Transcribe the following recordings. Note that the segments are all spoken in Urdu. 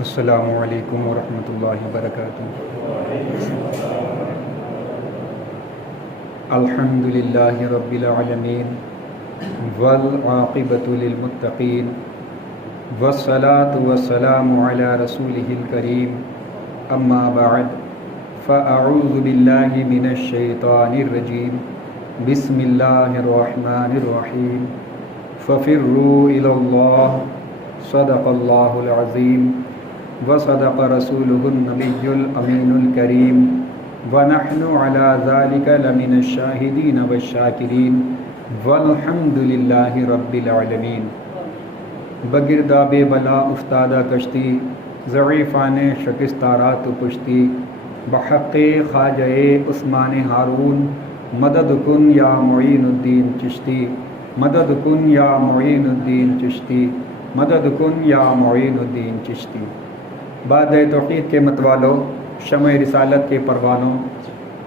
السلام علیکم ورحمۃ اللہ وبرکاتہ۔ الحمد للہ رب العالمین والعاقبۃ للمتقین والصلاة والسلام علی رسولہ الکریم اما بعد فاعوذ باللہ من الشیطان الرجیم بسم اللہ الرحمن الرحیم ففروا الی اللہ صدق اللہ العظیم وصدق رسولہ النبی الامین الکریم ونحن علی ذلک لمن الشاہدین والشاکرین والحمد للہ رب العالمین۔ بگرداب بلا افتادہ کشتی ضعیفان شکستارات پشتی بحق خواجہ عثمان ہارون مدد کن یا معین الدین چشتی، مدد کن یا معین الدین چشتی، مدد کن یا معین الدین چشتی۔ بعد توحید کے متوالوں، شمع رسالت کے پروانوں،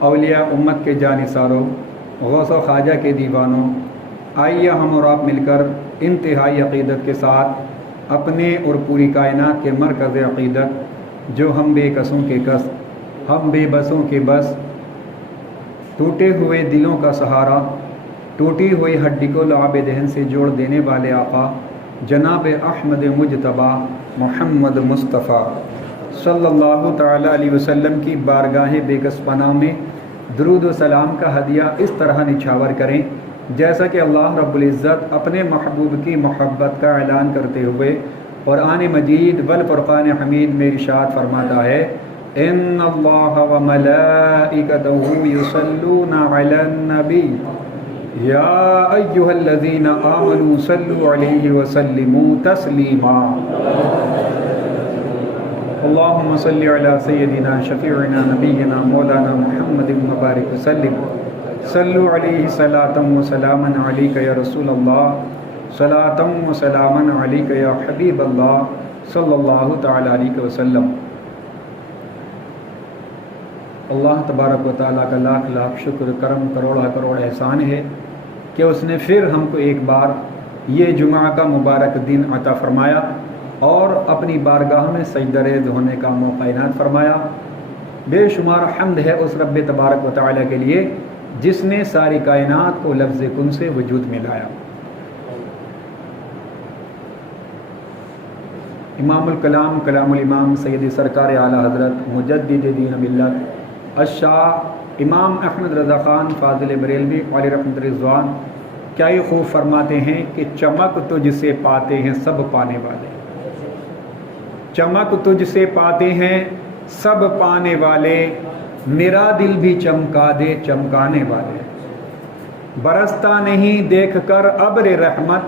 اولیاء امت کے جانثاروں، غوث و خواجہ کے دیوانوں، آئیے ہم اور آپ مل کر انتہائی عقیدت کے ساتھ اپنے اور پوری کائنات کے مرکز عقیدت جو ہم بے کسوں کے کس، ہم بے بسوں کے بس، ٹوٹے ہوئے دلوں کا سہارا، ٹوٹی ہوئی ہڈی کو لعاب دہن سے جوڑ دینے والے آقا جناب احمد مجتبیٰ محمد مصطفیٰ صلی اللہ تعالی علیہ وسلم کی بارگاہ بے کس پناہ میں درود و سلام کا ہدیہ اس طرح نچھاور کریں جیسا کہ اللہ رب العزت اپنے محبوب کی محبت کا اعلان کرتے ہوئے قرآن مجید والفرقان حمید میں ارشاد فرماتا ہے، ان اللہ و ملائکتہ یصلون علی النبی یا ایہا الذین آمنوا صلوا علیہ وسلموا تسلیما۔ اللہم صلی علی سیدنا شفیعنا نبینا مولانا محمد مبارک وسلم، صلو علیہ صلاۃ و سلاما علیک یا رسول اللہ، صلاۃ و سلاما علیک یا حبیب اللہ صلی اللہ تعالی علیہ وسلم۔ اللہ تبارک و تعالیٰ کا لاکھ لاکھ شکر، کرم، کروڑا کروڑ احسان ہے کہ اس نے پھر ہم کو ایک بار یہ جمعہ کا مبارک دن عطا فرمایا اور اپنی بارگاہ میں سجدہ ریز ہونے کا موقع عنایت فرمایا۔ بے شمار حمد ہے اس رب تبارک و تعالیٰ کے لیے جس نے ساری کائنات کو لفظ کن سے وجود میں لایا۔ امام الکلام کلام الامام سید سرکار اعلیٰ حضرت مجدد دین ملت الشاہ امام احمد رضا خان فاضل بریلوی علیہ رحمت رضوان کیا یہ خوب فرماتے ہیں کہ چمک تجھ سے پاتے ہیں سب پانے والے، چمک تجھ سے پاتے ہیں سب پانے والے، میرا دل بھی چمکا دے چمکانے والے۔ برستا نہیں دیکھ کر ابر رحمت،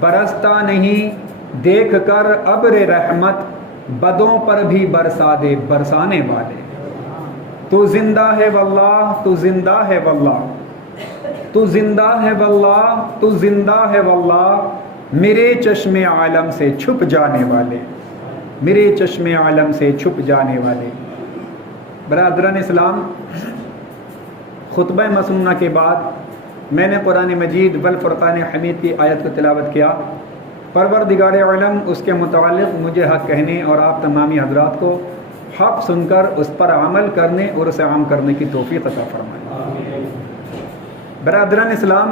برستا نہیں دیکھ کر ابر رحمت، بدوں پر بھی برسا دے برسانے والے۔ تو زندہ ہے واللہ، تو زندہ ہے واللہ، تو زندہ ہے واللہ، تو زندہ ہے واللہ، میرے چشم عالم سے چھپ جانے والے، میرے چشم عالم سے چھپ جانے والے۔ برادران اسلام، خطبہ مسنونہ کے بعد میں نے قرآن مجید والفرقان حمید کی آیت کو تلاوت کیا۔ پروردگار عالم اس کے متعلق مجھے حق کہنے اور آپ تمامی حضرات کو حق سن کر اس پر عمل کرنے اور اسے عام کرنے کی توفیق عطا فرمائے۔ برادران اسلام،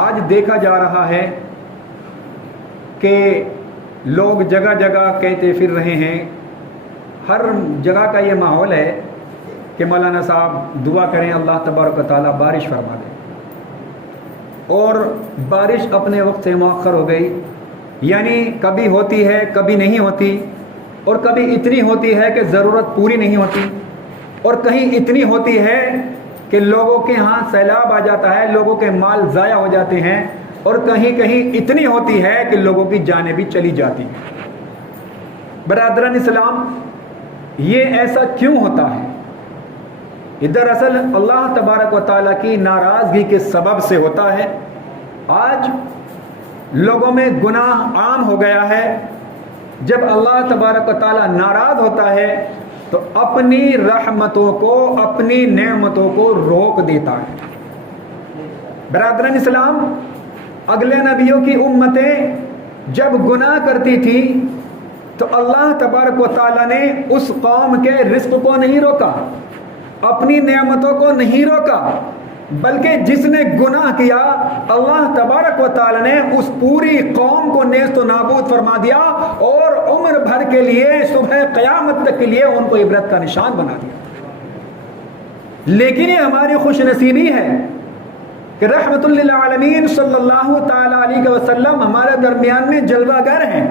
آج دیکھا جا رہا ہے کہ لوگ جگہ جگہ کہتے پھر رہے ہیں، ہر جگہ کا یہ ماحول ہے کہ مولانا صاحب دعا کریں اللہ تبارک و تعالیٰ بارش فرما دے، اور بارش اپنے وقت سے مؤخر ہو گئی، یعنی کبھی ہوتی ہے کبھی نہیں ہوتی، اور کبھی اتنی ہوتی ہے کہ ضرورت پوری نہیں ہوتی، اور کہیں اتنی ہوتی ہے کہ لوگوں کے ہاں سیلاب آ جاتا ہے، لوگوں کے مال ضائع ہو جاتے ہیں، اور کہیں کہیں اتنی ہوتی ہے کہ لوگوں کی جانیں بھی چلی جاتی ہیں۔ برادران اسلام، یہ ایسا کیوں ہوتا ہے؟ یہ دراصل اللہ تبارک و تعالیٰ کی ناراضگی کے سبب سے ہوتا ہے۔ آج لوگوں میں گناہ عام ہو گیا ہے، جب اللہ تبارک و تعالیٰ ناراض ہوتا ہے تو اپنی رحمتوں کو، اپنی نعمتوں کو روک دیتا ہے۔ برادران اسلام، اگلے نبیوں کی امتیں جب گناہ کرتی تھی تو اللہ تبارک و تعالیٰ نے اس قوم کے رزق کو نہیں روکا، اپنی نعمتوں کو نہیں روکا، بلکہ جس نے گناہ کیا اللہ تبارک و تعالیٰ نے اس پوری قوم کو نیست و نابود فرما دیا اور عمر بھر کے لیے صبح قیامت تک کے لیے ان کو عبرت کا نشان بنا دیا۔ لیکن یہ ہماری خوش نصیبی ہے کہ رحمت للعالمین صلی اللہ تعالی علیہ وسلم ہمارے درمیان میں جلوہ گر ہیں۔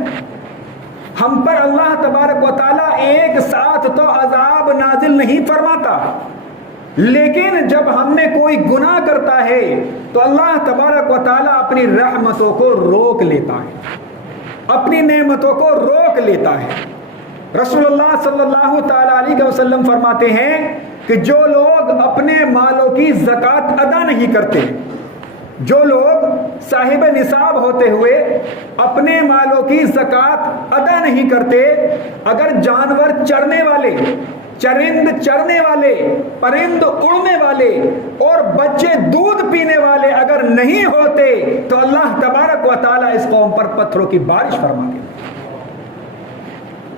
ہم پر اللہ تبارک و تعالیٰ ایک ساتھ تو عذاب نازل نہیں فرماتا، لیکن جب ہم میں کوئی گناہ کرتا ہے تو اللہ تبارک و تعالیٰ اپنی رحمتوں کو روک لیتا ہے، اپنی نعمتوں کو روک لیتا ہے۔ رسول اللہ صلی اللہ تعالی علیہ وسلم فرماتے ہیں کہ جو لوگ اپنے مالوں کی زکوٰۃ ادا نہیں کرتے، جو لوگ صاحب نصاب ہوتے ہوئے اپنے مالوں کی زکوٰۃ ادا نہیں کرتے، اگر جانور چرنے والے، چرند چرنے والے، پرند اڑنے والے اور بچے دودھ پینے والے اگر نہیں ہوتے تو اللہ تبارک و تعالیٰ اس قوم پر پتھروں کی بارش فرما دیتا۔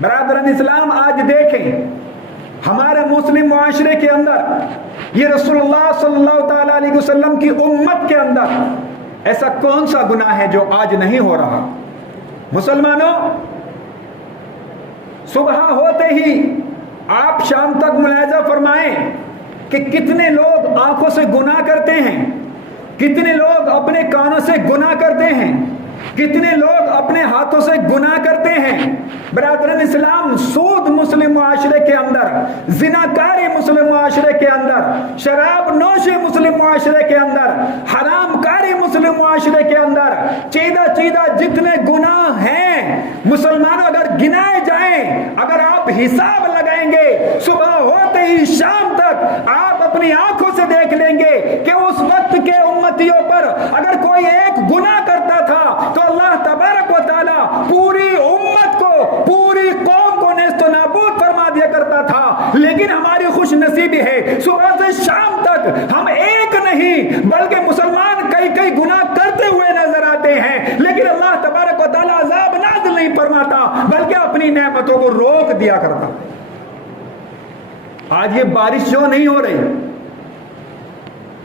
برادران اسلام، آج دیکھیں ہمارے مسلم معاشرے کے اندر یہ رسول اللہ صلی اللہ تعالی علیہ وسلم کی امت کے اندر ایسا کون سا گناہ ہے جو آج نہیں ہو رہا؟ مسلمانوں، صبح ہوتے ہی آپ شام تک ملاحظہ فرمائیں کہ کتنے لوگ آنکھوں سے گناہ کرتے ہیں، کتنے لوگ اپنے کانوں سے گناہ کرتے ہیں، کتنے لوگ اپنے ہاتھوں سے گناہ کرتے ہیں۔ برادران اسلام، سود مسلم معاشرے کے اندر، زناکاری مسلم معاشرے کے اندر، شراب نوشی مسلم معاشرے کے اندر، حرام کاری مسلم معاشرے کے اندر، چیدہ جتنے گناہ ہیں مسلمانوں اگر گنائے جائیں، اگر آپ حساب لگائیں گے صبح ہوتے ہی شام تک آپ اپنی آنکھوں سے دیکھ لیں گے کہ اس وقت کے امتیوں پر اگر کوئی ایک گناہ کرتا تھا تو اللہ تبارک و تعالیٰ پوری امت کو، پوری قوم کو نیست و نابود فرما دیا کرتا تھا۔ لیکن ہماری خوش نصیبی ہے صبح سے شام تک ہم ایک نہیں بلکہ مسلمان کئی گناہ کرتے ہوئے نظر آتے ہیں، لیکن اللہ تبارک و تعالیٰ عذاب نازل نہیں فرماتا بلکہ اپنی نعمتوں کو روک دیا کرتا۔ آج یہ بارش جو نہیں ہو رہی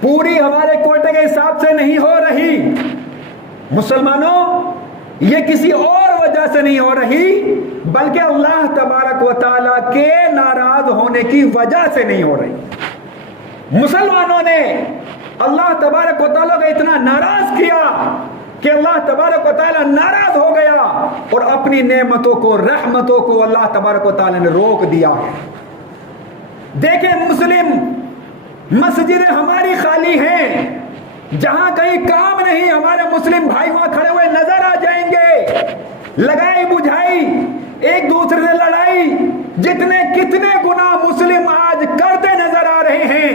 پوری ہمارے کوٹے کے حساب سے نہیں ہو رہی، مسلمانوں یہ کسی اور وجہ سے نہیں ہو رہی بلکہ اللہ تبارک و تعالیٰ کے ناراض ہونے کی وجہ سے نہیں ہو رہی۔ مسلمانوں نے اللہ تبارک و تعالیٰ کو اتنا ناراض کیا کہ اللہ تبارک و تعالیٰ ناراض ہو گیا اور اپنی نعمتوں کو، رحمتوں کو اللہ تبارک و تعالیٰ نے روک دیا ہے۔ دیکھیں مسلم مسجدیں ہماری خالی ہیں، جہاں کہیں کام نہیں ہمارے مسلم بھائی وہاں کھڑے ہوئے نظر آ جائیں گے، لگائی بجھائی، ایک دوسرے سے لڑائی، کتنے گناہ مسلم آج کرتے نظر آ رہے ہیں۔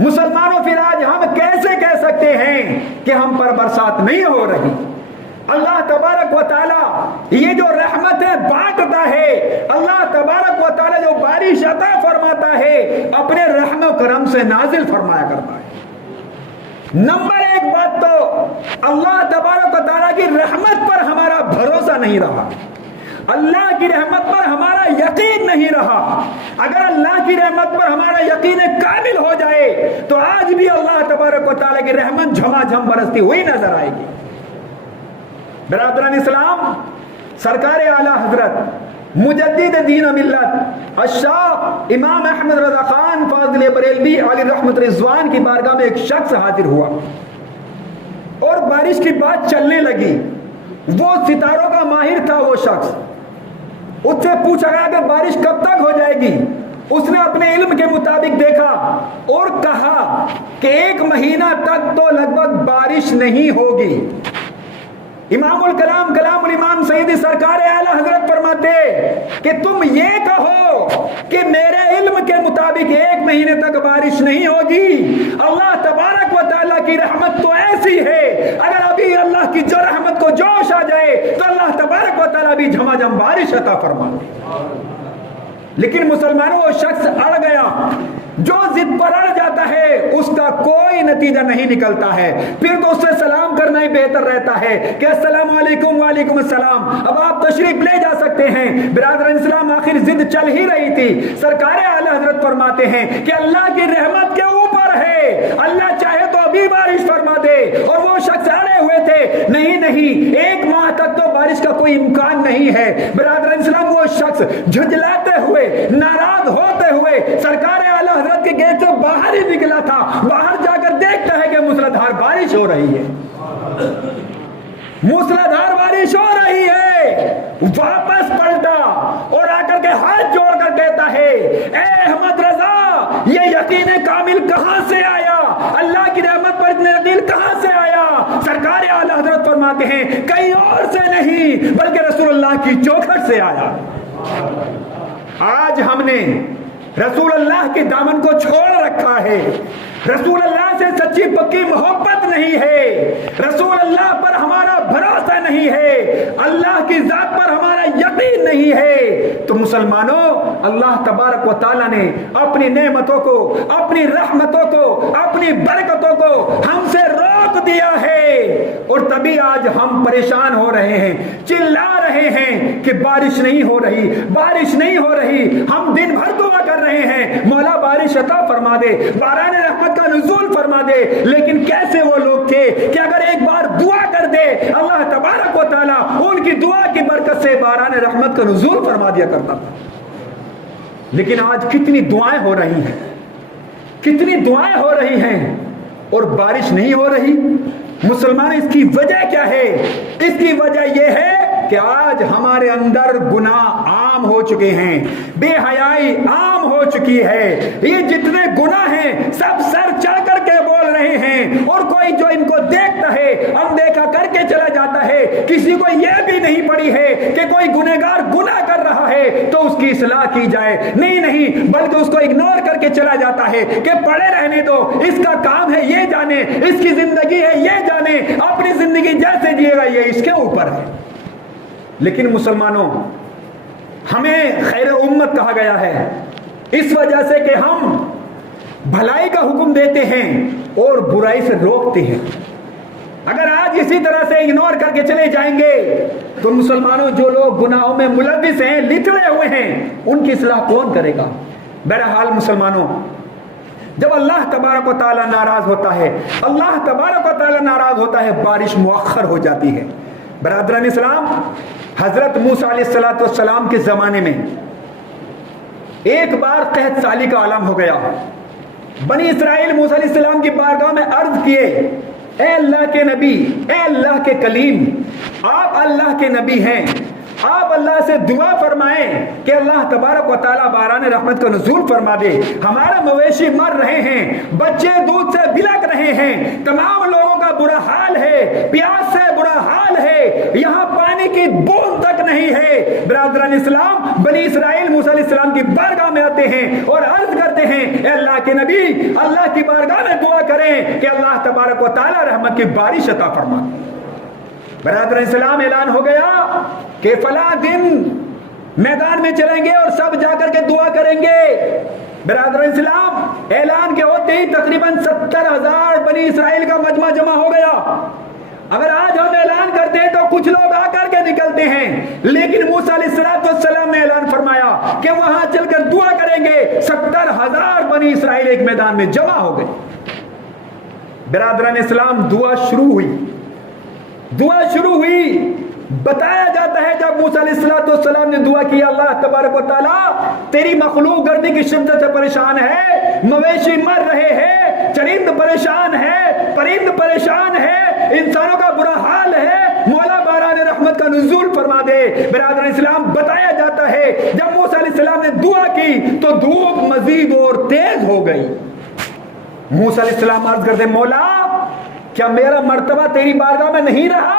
مسلمانوں پھر آج ہم کیسے کہہ سکتے ہیں کہ ہم پر برسات نہیں ہو رہی؟ اللہ تبارک و تعالیٰ یہ جو رحمتیں بانٹتا ہے، اللہ تبارک و تعالیٰ جو بارش عطا فرماتا ہے اپنے رحم و کرم سے نازل فرمایا کرتا ہے۔ نمبر ایک بات تو اللہ تبارک و تعالیٰ کی رحمت پر ہمارا بھروسہ نہیں رہا، اللہ کی رحمت پر ہمارا یقین نہیں رہا۔ اگر اللہ کی رحمت پر ہمارا یقین کامل ہو جائے تو آج بھی اللہ تبارک و تعالیٰ کی رحمت جھما جھم برستی ہوئی نظر آئے گی۔ برادران اسلام، سرکار اعلیٰ حضرت مجدد دین و ملت الشاہ امام احمد رضا خان فاضل بریلوی علی رحمت رضوان کی بارگاہ میں ایک شخص حاضر ہوا اور بارش کی بات چلنے لگی۔ وہ ستاروں کا ماہر تھا وہ شخص، اس سے پوچھا گیا کہ بارش کب تک ہو جائے گی؟ اس نے اپنے علم کے مطابق دیکھا اور کہا کہ 1 مہینہ تک تو لگ بھگ بارش نہیں ہوگی۔ امام الکلام کلام الامام سیدی سرکار اعلیٰ حضرت فرماتے کہ تم یہ کہو کہ میرے علم کے مطابق 1 مہینے تک بارش نہیں ہوگی، اللہ تبارک و تعالیٰ کی رحمت تو ایسی ہے اگر ابھی اللہ کی جو رحمت کو جوش آ جائے تو اللہ تبارک و تعالیٰ بھی جھما جھم بارش عطا فرما دے۔ لیکن مسلمانوں وہ شخص اڑ گیا، جو ضد پر اڑ جاتا ہے اس کا کوئی نتیجہ نہیں نکلتا ہے، پھر تو اس سے سلام کرنا ہی بہتر رہتا ہے کہ السلام علیکم، وعلیکم السلام، اب آپ تشریف لے جا سکتے فرماتے ہیں برادران اسلام آخر ضد چل ہی رہی تھی، سرکار اعلی حضرت فرماتے ہیں کہ اللہ کی رحمت کے اوپر ہے، اللہ چاہے تو ابھی بارش فرما دے، اور وہ شخص اڑے ہوئے تھے نہیں ایک ماہ تک تو بارش کا کوئی امکان نہیں ہے۔ برادران اسلام وہ شخص جھجلاتے ہوئے ناراض ہوتے ہوئے سرکار اعلی حضرت کے گیٹ سے باہر ہی نکلا تھا، باہر جا کر دیکھتا ہے کہ موسلادھار بارش ہو رہی ہے، موسلادھار بارش ہو رہی ہے، واپس پلٹا اور آ کر کے ہاتھ جوڑ کر کہتا ہے اے احمد رضا یہ یقین کامل کہاں سے آیا، اللہ کی رحمت پر اتنا یقین کہاں سے آیا؟ سرکار اعلی حضرت فرماتے ہیں کہیں اور سے نہیں بلکہ رسول اللہ کی چوکھٹ سے آیا۔ آج ہم نے رسول اللہ کے دامن کو چھوڑ رکھا ہے، رسول اللہ سے سچی پکی محبت نہیں ہے، رسول اللہ پر ہمارا بھروسہ نہیں ہے، اللہ کی ذات پر ہمارا یقین نہیں ہے، تو مسلمانوں اللہ تبارک و تعالیٰ نے اپنی نعمتوں کو، اپنی رحمتوں کو، اپنی برکتوں کو ہم سے روک دیا ہے، اور تبھی آج ہم پریشان ہو رہے ہیں، چلا رہے ہیں کہ بارش نہیں ہو رہی، بارش نہیں ہو رہی، ہم دن بھر دعا کر رہے ہیں مولا بارش عطا فرما دے، باران رحمت کا نزول فرما دے، لیکن کیسے وہ لوگ تھے کہ اگر ایک بار دعا کر دے اللہ تبارک و تعالیٰ ان کی دعا کی برکت سے باران رحمت کا نزول فرما دیا کرتا تھا۔ لیکن آج کتنی دعائیں ہو رہی ہیں، کتنی دعائیں ہو رہی ہیں اور بارش نہیں ہو رہی۔ مسلمان اس کی وجہ کیا ہے؟ اس کی وجہ یہ ہے کہ آج ہمارے اندر گناہ عام ہو چکے ہیں، بے حیائی عام ہو چکی ہے، یہ جتنے گناہ ہیں سب سر چڑھ کر کے بول رہے ہیں، اور کوئی جو ان کو دیکھتا ہے اندیکھا کر کے چلا جاتا ہے، کسی کو یہ بھی نہیں پڑی ہے کہ کوئی گنہگار گناہ کر رہا ہے تو اس کی اصلاح کی جائے، نہیں بلکہ اس کو اگنور کر کے چلا جاتا ہے کہ پڑے رہنے دو، اس کا کام ہے یہ جانے، اس کی زندگی ہے یہ جانے، اپنی زندگی جیسے جیے گا یہ اس کے اوپر ہے۔ لیکن مسلمانوں ہمیں خیر امت کہا گیا ہے اس وجہ سے کہ ہم بھلائی کا حکم دیتے ہیں اور برائی سے روکتے ہیں۔ اگر آج اسی طرح سے اگنور کر کے چلے جائیں گے تو مسلمانوں جو لوگ گناہوں میں ملوث ہیں، لتڑے ہوئے ہیں، ان کی اصلاح کون کرے گا؟ بہرحال مسلمانوں جب اللہ تبارک و تعالیٰ ناراض ہوتا ہے، اللہ تبارک و تعالیٰ ناراض ہوتا ہے، بارش مؤخر ہو جاتی ہے۔ برادران اسلام حضرت موسیٰ علیہ السلام کے زمانے میں ایک بار قحط سالی کا عالم ہو گیا۔ بنی اسرائیل موسیٰ علیہ السلام کی بارگاہ میں عرض کیے اے اللہ کے نبی، اے اللہ کے کلیم، آپ اللہ کے نبی ہیں، آپ اللہ سے دعا فرمائیں کہ اللہ تبارک و تعالیٰ باران رحمت کا نزول فرما دے، ہمارے مویشی مر رہے ہیں، بچے دودھ سے بلک رہے ہیں، تمام لوگوں کا برا حال ہے، پیاس سے برا حال ہے، یہاں پانی کی بوند تک نہیں ہے۔ برادران اسلام بنی اسرائیل موسیٰ علیہ السلام کی بارگاہ میں آتے ہیں اور عرض کرتے ہیں اے اللہ کے نبی، اللہ کی بارگاہ میں دعا کریں کہ اللہ تبارک و تعالیٰ رحمت کی بارش عطا فرما۔ برادران اسلام اعلان ہو گیا کہ فلاں دن میدان میں چلیں گے اور سب جا کر کے دعا کریں گے۔ برادران اسلام اعلان کے ہوتے ہی تقریباً 70,000 بنی اسرائیل کا مجمع جمع ہو گیا۔ اگر آج ہم اعلان کرتے ہیں تو کچھ لوگ آ کر کے نکلتے ہیں، لیکن موسیٰ علیہ السلام نے اعلان فرمایا کہ وہاں چل کر دعا کریں گے۔ 70,000 بنی اسرائیل ایک میدان میں جمع ہو گئے۔ برادران اسلام دعا شروع ہوئی۔ بتایا جاتا ہے جب موسیٰ علیہ السلام نے دعا کی اللہ تبارک و تعالیٰ تیری مخلوق گرمی کی شدت سے پریشان ہے، مویشی مر رہے ہیں، چرند پریشان ہے، پرند پریشان ہے، انسانوں کا برا حال ہے، مولا باران رحمت کا نزول فرما دے۔ برادران اسلام بتایا جاتا ہے جب موسیٰ علیہ السلام نے دعا کی تو دھوپ مزید اور تیز ہو گئی۔ موسیٰ علیہ السلام عرض کرتے مولا کیا میرا مرتبہ تیری بارگاہ میں نہیں رہا؟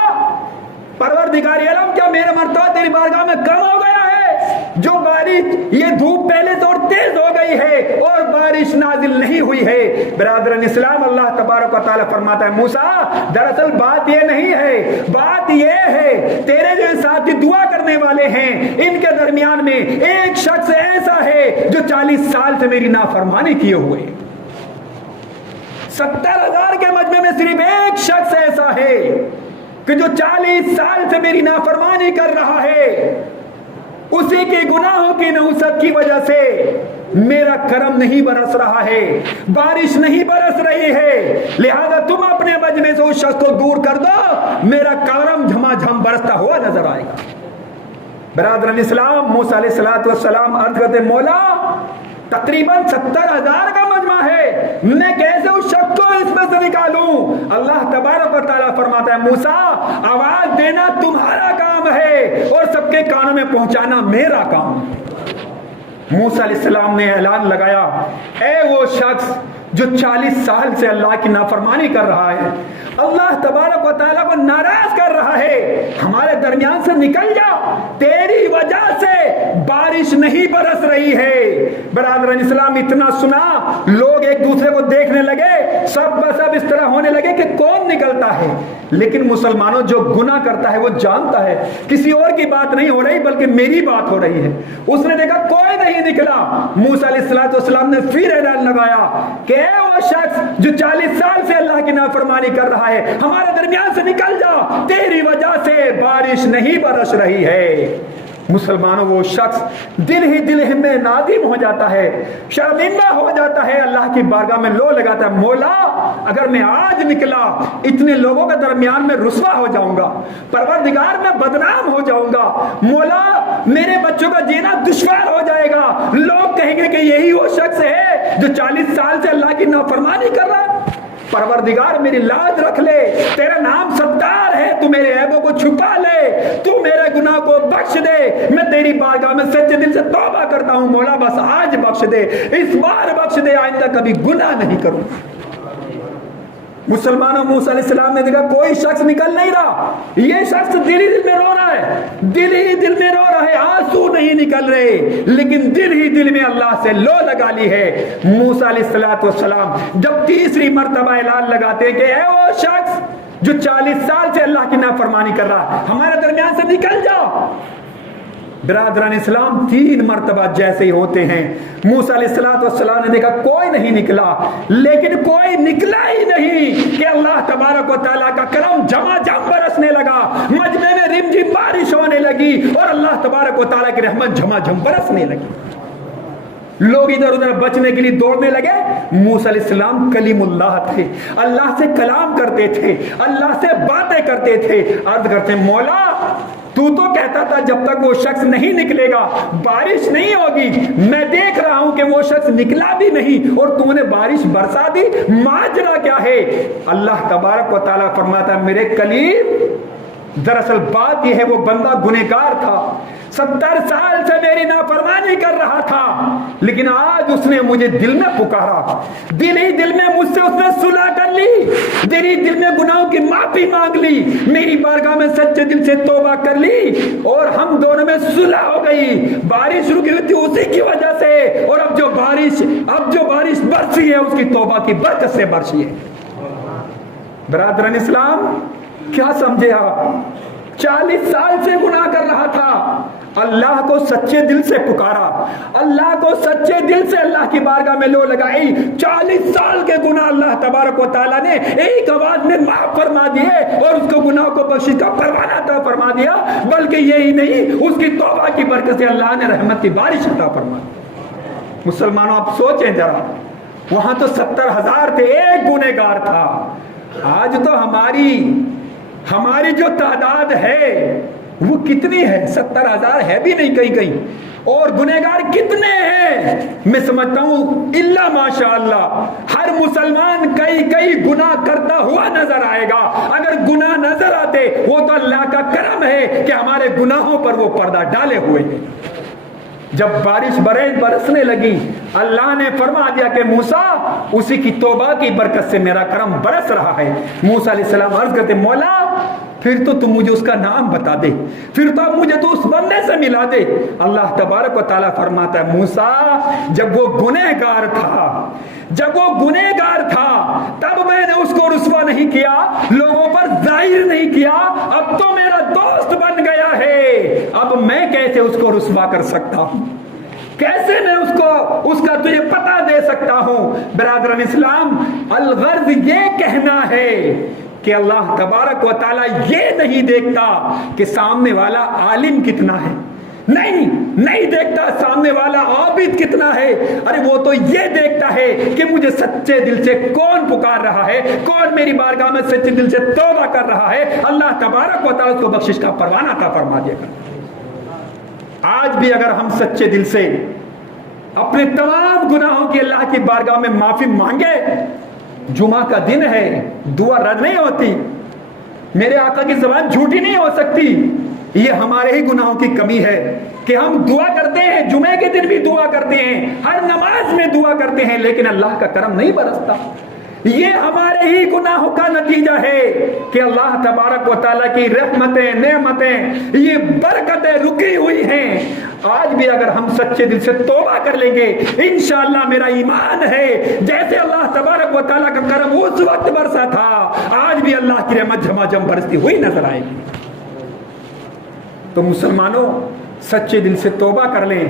پروردگار عالم کیا میرا مرتبہ تیری بارگاہ میں کم ہو گیا ہے؟ جو بارش یہ دھوپ پہلے سے اور تیز ہو گئی ہے اور بارش نازل نہیں ہوئی ہے۔ برادران اسلام اللہ تبارک و تعالیٰ فرماتا ہے موسیٰ دراصل بات یہ نہیں ہے، بات یہ ہے تیرے جو ساتھی دعا کرنے والے ہیں ان کے درمیان میں ایک شخص ایسا ہے جو 40 سال سے میری نافرمانی کیے ہوئے۔ 70,000 کے مجمع میں صرف ایک شخص ایسا ہے کہ جو 40 سال سے میری نافرمانی کر رہا ہے۔ کے گناہوں کی نحوست کی وجہ سے میرا کرم نہیں برس رہا ہے، بارش نہیں برس رہی ہے، لہذا تم اپنے مجمع سے اس شخص کو دور کر دو، میرا کرم جھما جھم برستا ہوا نظر آئے گا۔ برادران اسلام، موسیٰ علیہ السلام عرض کرتے مولا تقریباً 70,000 کا مجمع ہے، میں کیسے اس شخص کو اس میں سے نکالوں؟ اللہ تبارک و تعالیٰ فرماتا ہے موسیٰ آواز دینا تمہارا کام ہے اور سب کے کانوں میں پہنچانا میرا کام ہے۔ موسیٰ علیہ السلام نے اعلان لگایا، اے وہ شخص جو 40 سال سے اللہ کی نافرمانی کر رہا ہے، اللہ تبارک و تعالیٰ کو ناراض کر رہا ہے، ہمارے درمیان سے نکل جا، تیری وجہ سے بارش نہیں برس رہی ہے۔ برادران اسلام اتنا سنا، لوگ ایک دوسرے کو دیکھنے لگے، سب بسب اس طرح ہونے لگے کہ کون نکلتا ہے، لیکن مسلمانوں جو گناہ کرتا ہے وہ جانتا ہے کسی اور کی بات نہیں ہو رہی بلکہ میری بات ہو رہی ہے۔ اس نے دیکھا کوئی نہیں نکلا، موسیٰ علیہ السلام نے پھر اعلان لگایا کہ اے وہ شخص جو 40 سال سے اللہ کی نافرمانی کر رہا ہے، ہمارے درمیان سے نکل جا، تیری وجہ سے بارش نہیں برس رہی ہے۔ مسلمانوں وہ شخص دل ہی دل میں نادم ہو جاتا ہے، شرمندہ ہو جاتا ہے، اللہ کی بارگاہ میں لو لگاتا ہے مولا اگر میں آج نکلا اتنے لوگوں کے درمیان میں رسوا ہو جاؤں گا، پروردگار میں بدنام ہو جاؤں گا، مولا میرے بچوں کا جینا دشوار ہو جائے گا، لوگ کہیں گے کہ یہی وہ شخص ہے جو 40 سال سے اللہ کی نافرمانی کر رہا ہے۔ پروردگار میری لاج رکھ لے، تیرا نام ستار ہے، تو میرے عیبوں کو چھپا لے، تو میرے گناہ کو بخش دے، میں تیری بارگاہ میں سچے دل سے توبہ کرتا ہوں مولا بس آج بخش دے، اس بار بخش دے، آئندہ کبھی گناہ نہیں کروں۔ مسلمانوں موسیٰ علیہ السلام نے دیکھا کوئی شخص نکل نہیں رہا، یہ شخص دل ہی دل میں رو رہا ہے، دل ہی دل میں رو رہا ہے، آنسو نہیں نکل رہے، لیکن دل ہی دل میں اللہ سے لو لگا لی ہے۔ موسیٰ علیہ السلام جب تیسری مرتبہ اعلان لگاتے کہ اے وہ شخص جو 40 سال سے اللہ کی نافرمانی کر رہا، ہمارے درمیان سے نکل جاؤ۔ برادران اسلام 3 مرتبہ جیسے ہی ہوتے ہیں، موسیٰ علیہ السلام نے دیکھا کوئی نہیں نکلا، لیکن کوئی نکلا ہی نہیں کہ اللہ تبارک و تعالیٰ کا کرم جھما جھم برسنے لگا، مجمع میں رم جھم بارش ہونے لگی اور اللہ تبارک و تعالیٰ کی رحمت جھما جھم برسنے لگی۔ لوگ ادھر ادھر بچنے کے لیے دوڑنے لگے۔ موسیٰ علیہ السلام کلیم اللہ تھے، اللہ سے کلام کرتے تھے، اللہ سے باتیں کرتے تھے، عرض کرتے مولا تو کہتا تھا جب تک وہ شخص نہیں نکلے گا بارش نہیں ہوگی، میں دیکھ رہا ہوں کہ وہ شخص نکلا بھی نہیں اور تو نے بارش برسا دی، ماجرا کیا ہے؟ اللہ تبارک و تعالیٰ فرماتا ہے میرے کلیم دراصل بات یہ ہے وہ بندہ گنہگار تھا، 70 سال سے میری نافرمانی کر رہا تھا، لیکن آج اس نے مجھے دل میں پکارا، دل ہی دل میں مجھ سے اس نے صلح کر لی، دل ہی دل میں گناہوں کی معافی مانگ لی، میری بارگاہ میں سچے دل سے توبہ کر لی اور ہم دونوں میں صلح ہو گئی، بارش رکی ہوئی تھی اسی کی وجہ سے، اور اب جو بارش برسی ہے اس کی توبہ کی برکت سے برسی ہے۔ برادران اسلام کیا سمجھے آپ؟ 40 سال سے گناہ کر رہا تھا، اللہ کو سچے دل سے پکارا، اللہ کو سچے دل سے اللہ کی بارگاہ میں لو لگائی، 40 سال کے گناہ اللہ تبارک و تعالیٰ نے ایک آواز میں معاف فرما دیے اور اس کو گناہ کو بخشش کا پروانہ عطا فرما دیا، بلکہ یہی نہیں اس کی توبہ کی برکت سے اللہ نے رحمت کی بارش عطا فرما دی۔ مسلمانوں آپ سوچیں ذرا، وہاں تو 70,000 تھے، ایک گنہگار تھا، آج تو ہماری جو تعداد ہے وہ کتنی ہے؟ 70,000 ہے بھی نہیں کہیں، اور گنہگار کتنے ہیں؟ میں سمجھتا ہوں الا ماشاء اللہ ہر مسلمان کئی گناہ کرتا ہوا نظر آئے گا۔ اگر گناہ نظر آتے وہ تو اللہ کا کرم ہے کہ ہمارے گناہوں پر وہ پردہ ڈالے ہوئے ہیں۔ جب بارش برسنے لگی اللہ نے فرما دیا کہ موسیٰ اسی کی توبہ کی برکت سے میرا کرم برس رہا ہے۔ موسیٰ علیہ السلام عرض کرتے مولا پھر تو تم مجھے اس کا نام بتا دے، پھر تو اب مجھے تو اس بندے سے ملا دے۔ اللہ تبارک و تعالیٰ فرماتا ہے موسیٰ جب وہ گنہگار تھا تب میں نے اس کو رسوا نہیں کیا، لوگوں پر ظاہر نہیں کیا، اب تو میرا دوست بن گیا ہے، اب میں کیسے اس کو رسوا کر سکتا ہوں، کیسے میں اس کا تجھے پتہ دے سکتا ہوں؟ برادران اسلام الغرض یہ کہنا ہے کہ اللہ تبارک و تعالیٰ یہ نہیں دیکھتا کہ سامنے والا عالم کتنا ہے، نہیں، نہیں دیکھتا سامنے والا عابد کتنا ہے، ارے وہ تو یہ دیکھتا ہے کہ مجھے سچے دل سے کون پکار رہا ہے، کون میری بارگاہ میں سچے دل سے توبہ کر رہا ہے، اللہ تبارک و تعالیٰ اس کو بخشش کا پروانہ عطا فرما دے گا۔ آج بھی اگر ہم سچے دل سے اپنے تمام گناہوں کی اللہ کی بارگاہ میں معافی مانگے، جمعہ کا دن ہے، دعا رد نہیں ہوتی، میرے آقا کی زبان جھوٹی نہیں ہو سکتی، یہ ہمارے ہی گناہوں کی کمی ہے کہ ہم دعا کرتے ہیں، جمعے کے دن بھی دعا کرتے ہیں، ہر نماز میں دعا کرتے ہیں، لیکن اللہ کا کرم نہیں برستا۔ یہ ہمارے ہی گناہوں کا نتیجہ ہے کہ اللہ تبارک و تعالیٰ کی رحمتیں، نعمتیں، یہ برکتیں رکی ہوئی ہیں۔ آج بھی اگر ہم سچے دل سے توبہ کر لیں گے، انشاءاللہ میرا ایمان ہے جیسے اللہ تبارک و تعالیٰ کا کرم اس وقت برسا تھا، آج بھی اللہ کی رحمت جھماجھم برستی ہوئی نظر آئے گی۔ تو مسلمانوں، سچے دل سے توبہ کر لیں۔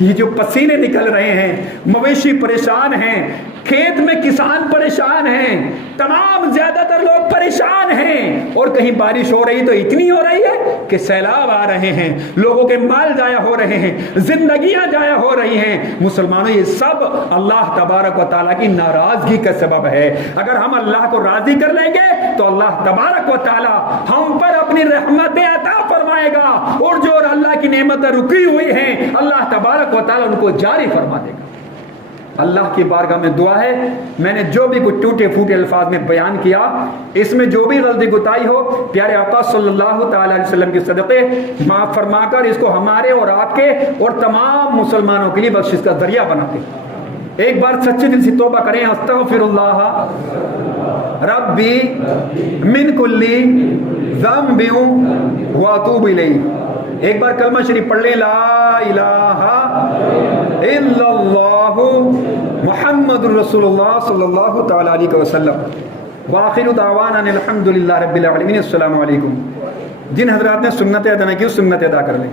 یہ جو پسینے نکل رہے ہیں، مویشی پریشان ہیں، کھیت میں کسان پریشان ہیں، تمام زیادہ تر لوگ پریشان ہیں، اور کہیں بارش ہو رہی تو اتنی ہو رہی ہے کہ سیلاب آ رہے ہیں، لوگوں کے مال ضائع ہو رہے ہیں، زندگیاں ضائع ہو رہی ہیں۔ مسلمانوں، یہ سب اللہ تبارک و تعالیٰ کی ناراضگی کا سبب ہے۔ اگر ہم اللہ کو راضی کر لیں گے تو اللہ تبارک و تعالیٰ ہم پر اپنی رحمتیں عطا فرمائے گا، اور جو اللہ کی نعمتیں رکی ہوئی ہیں اللہ تبارک و تعالیٰ ان کو جاری فرما دے گا۔ اللہ کی بارگاہ میں دعا ہے، میں نے جو بھی کچھ ٹوٹے پھوٹے الفاظ میں بیان کیا، اس میں جو بھی غلطی کوتاہی ہو، پیارے آقا صلی اللہ تعالی علیہ وسلم کے صدقے معاف فرما کر اس کو ہمارے اور آپ کے اور تمام مسلمانوں کے لیے بخشش کا ذریعہ بنا دے۔ ایک بار سچے دل سے توبہ کریں، استغفر اللہ ربی من کلی ذنب واتوب الیہ۔ ایک بار کلمہ شریف پڑھ لیں، لا الہ الا اللہ محمد رسول اللہ صلی اللہ تعالی علیہ وسلم۔ وآخر دعوانا الحمد للہ رب العالمین۔ السلام علیکم۔ جن حضرات نے سنت ادا نہ کی، سنت ادا کر لیں۔